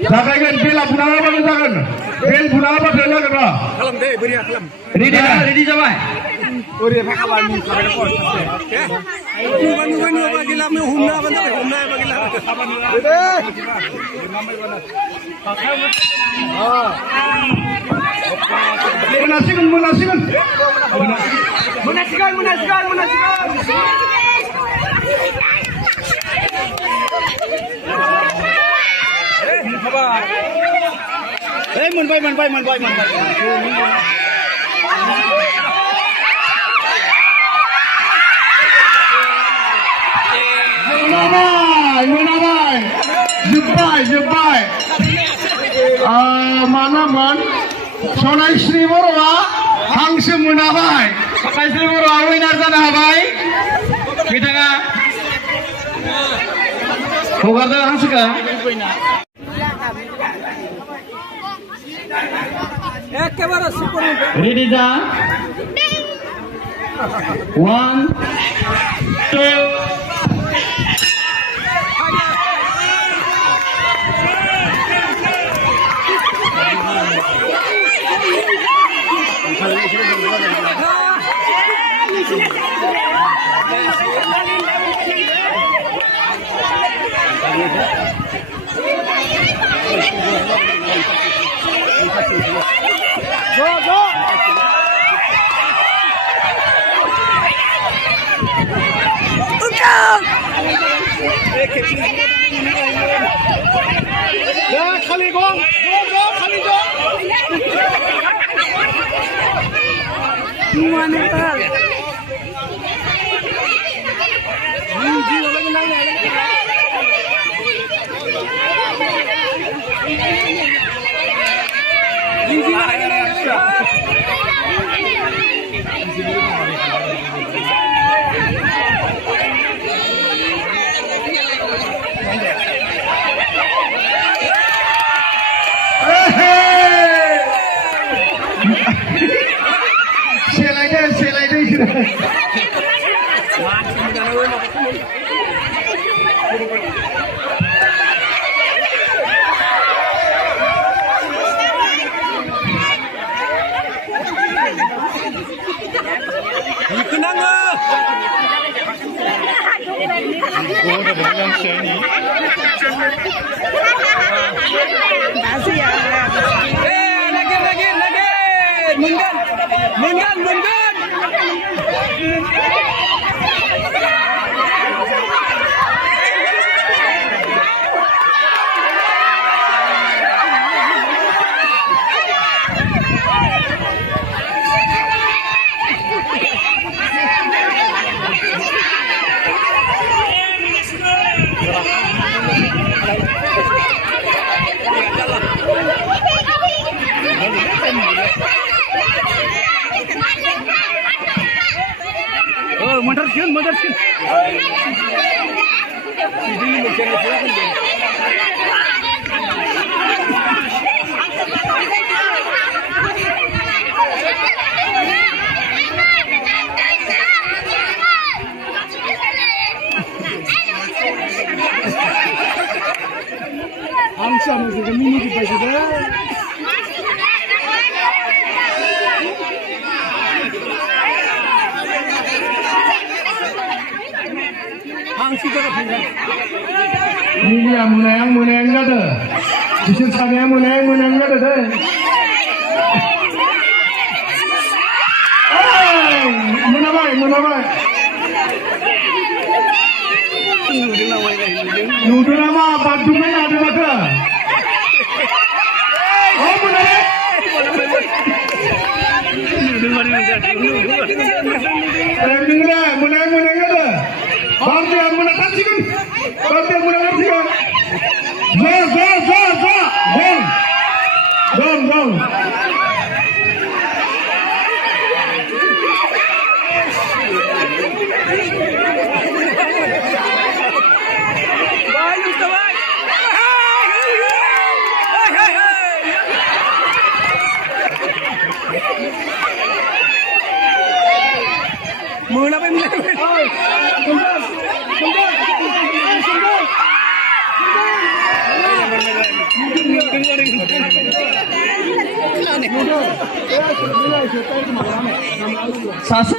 Jaga bela bunawa apa jagan? Bel bunawa apa bela apa? Kalam deh, beri kalam. Ready jawa. Ori apa kabar ni? Sampai pos. Bukan bagi lam ni humna benda bagi lam. Munasikan. Mun bay. Munawai. Jebai. Manaman. Sonai Sri Borwa. Hangse Munawai. Sonai Sri Borwa winner jana habai. Bitanga. Hogarda hangse ka. Ready जा 1 2 Go! Ya, खाली gong. खाली gong. Mana tal? Ji lagi nang. Selai deh. Mungan. Oh, mundur skin. Angsa masih mini di bawah. Ini yang munayang ada. Justru saya munayang ada deh. Munabai. Nudu nama batu mana ada mata? Oh munabai. Munayang ada. Bangsa yang menang sih kan? Gol. Mula pa yung सासे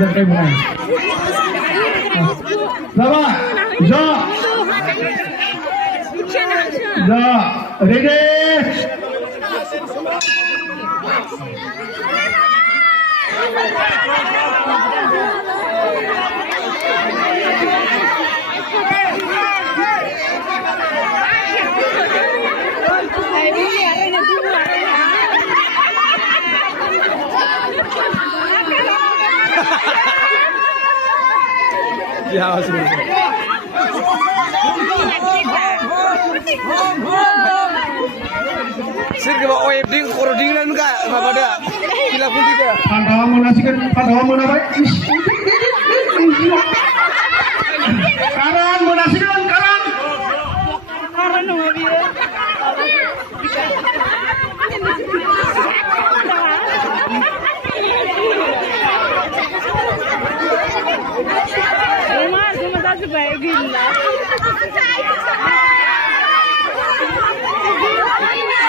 जाबाय जा ready Ya, sudah. Sir, kalau OF ding, kalau ding kan enggak, apa ada? Gila pun tidak. Pandawa menasikan, Pandawa menabai. Karan menasikan, karan. Karan mobil.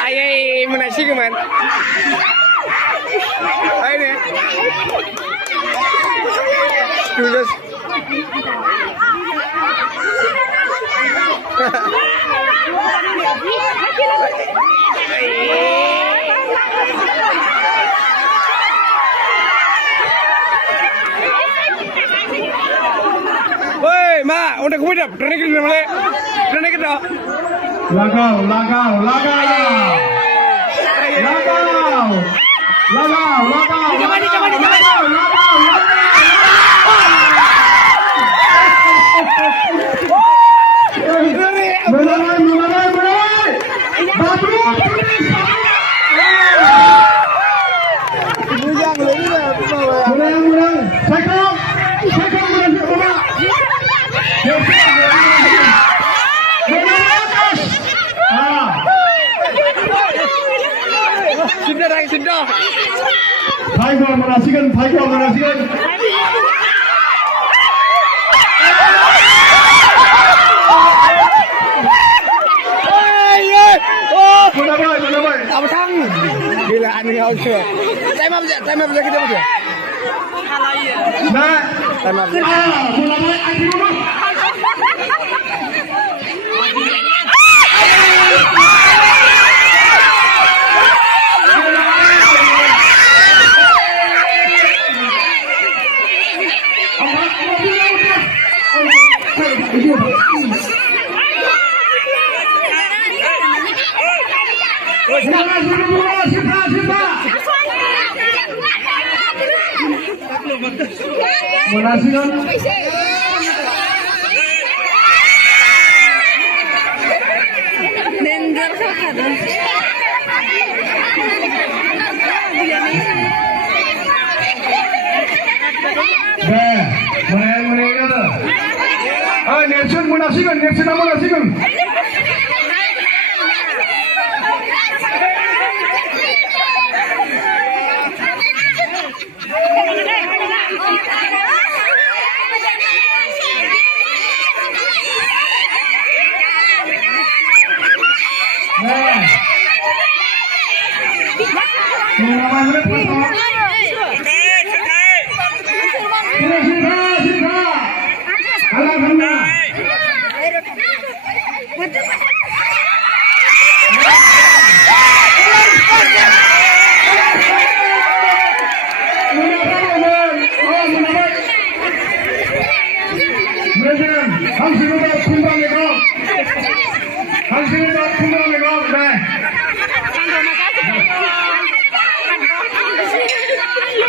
Ay, menasih keman. Ay ne. Tulis. Woi, ma, udah kumpul dah. Training kita mulai. Training kita. Lagau, lagau, lagau. Lagau. Lagau, lagau. Lagau, lagau. Mulai, mulai, mulai. Batu. Mulai, mulai. Sekong. Sekong mulai bola. Sudah, Rai, sudah. Tiger menasikan, Tiger menasikan. Menabai, menabai. Apa tang? Gila aneh kau tu. Time up je kita betul. Nah, Time up. menabai akhir dulu. Menasikan. Danger kan? Nelson menasikan, Nelson menasikan.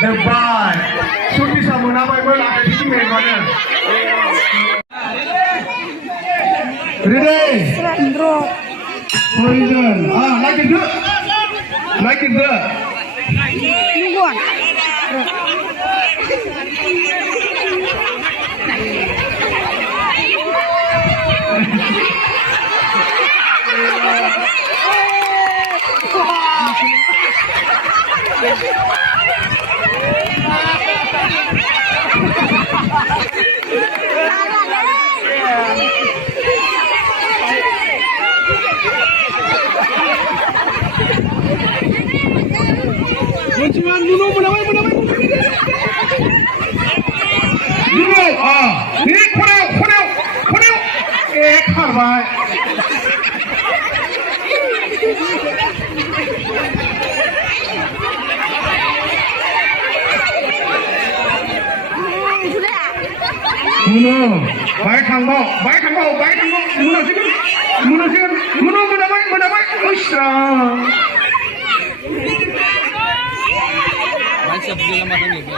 Depan, sudah bisa menambah bola ada di sini mana? Ready? Horizon. Like it, like it. हाबाय मुनो bye थांबाव मुनासिगोन मुनो मोनाबाय ओइसा मानसिया बुजायला मादों नैबे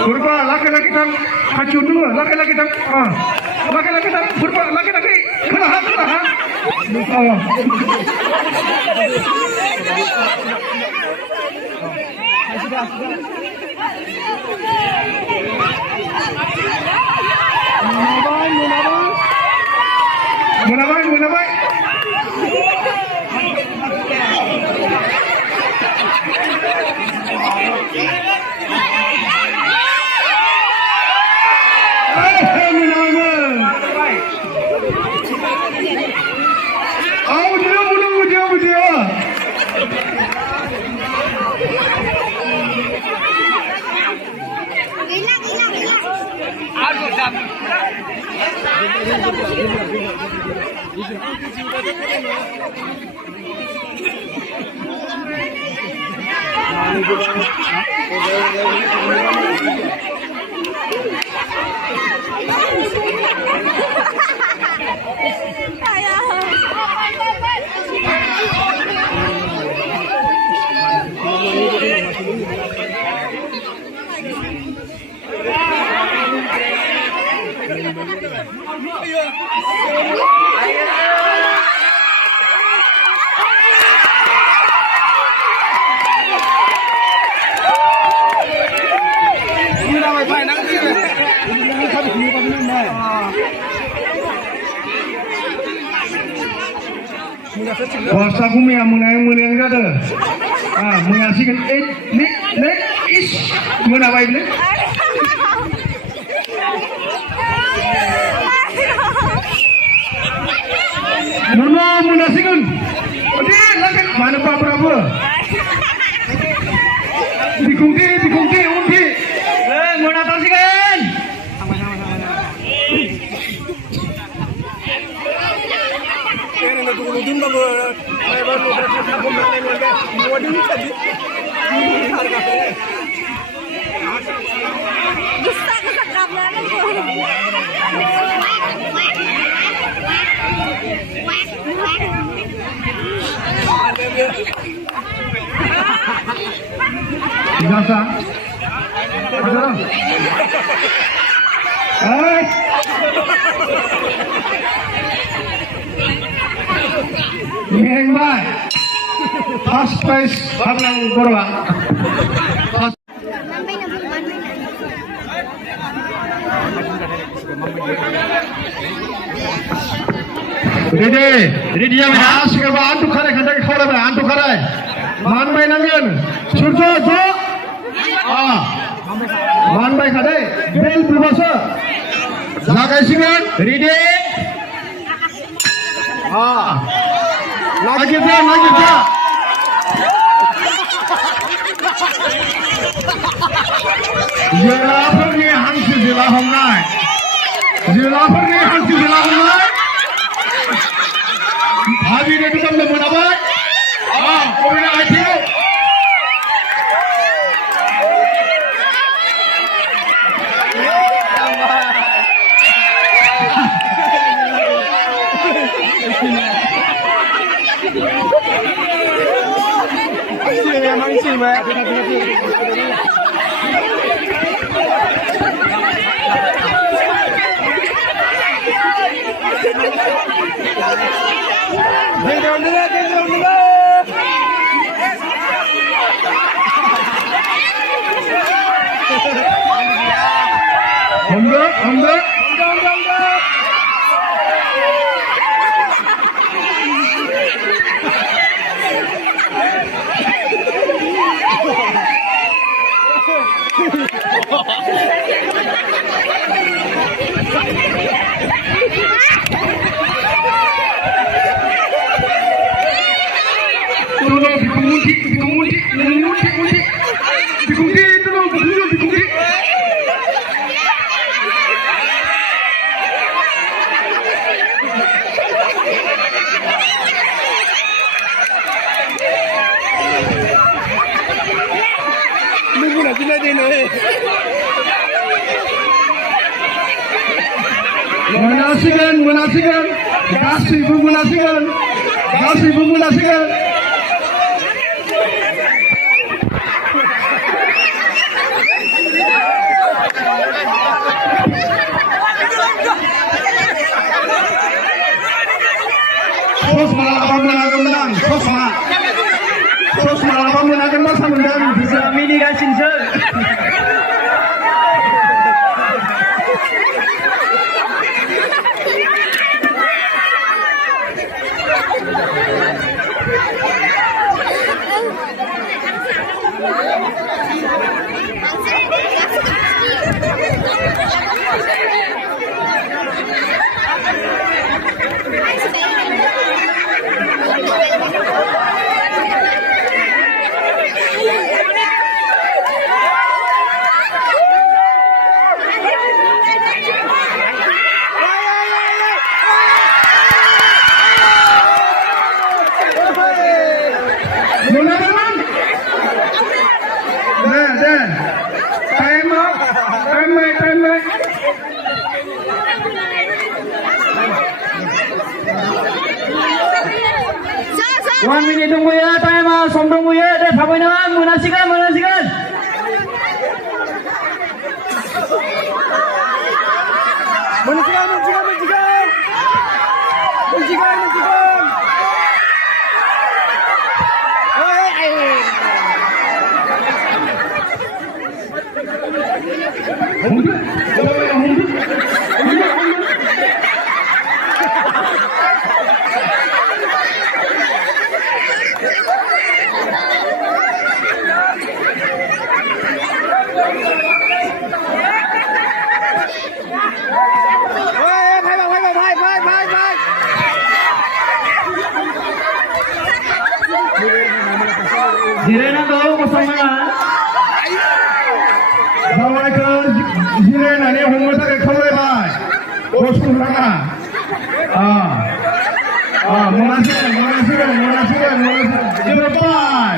Purba laki-laki tang kacau dulu laki-laki tang laki-laki tang purba laki-laki kelahan Munabai Bos aku menang kata, mengasihkan nek is mana baik ni? Mana menasihkan? Dia lagi mana berapa? Dikunci, undi. Mana tasihkan? Biasa. Yang baik. First prize Bang Borwa. Ready ya mana? Sekarang antu kare kandang kau lah, antu kare. Man bay nangen. Surjo. Man bay kade. Bel berbasa. Lagai singan. Ready. Lagi dia. Jelapar ni hansi jelahong nai. Habis dia tukang lembu apa? Kau nak aja. Enggak. मोनासिगोन गासैबो मोनासिगोन ससमा लागाबा मोनागौमोन आं ससमा लागाबा मोनागोन बासा मोनदों मिनिगासिनोसो One minute tunggu ya, time som tunggu ya, deh sampai nama menasikan. Jirenanगौ मोसानाया जावायखौ जिरायनानै हमनो थाखाय खावलायबाय बसखौ नाङा मोनासिगोन जोबबाय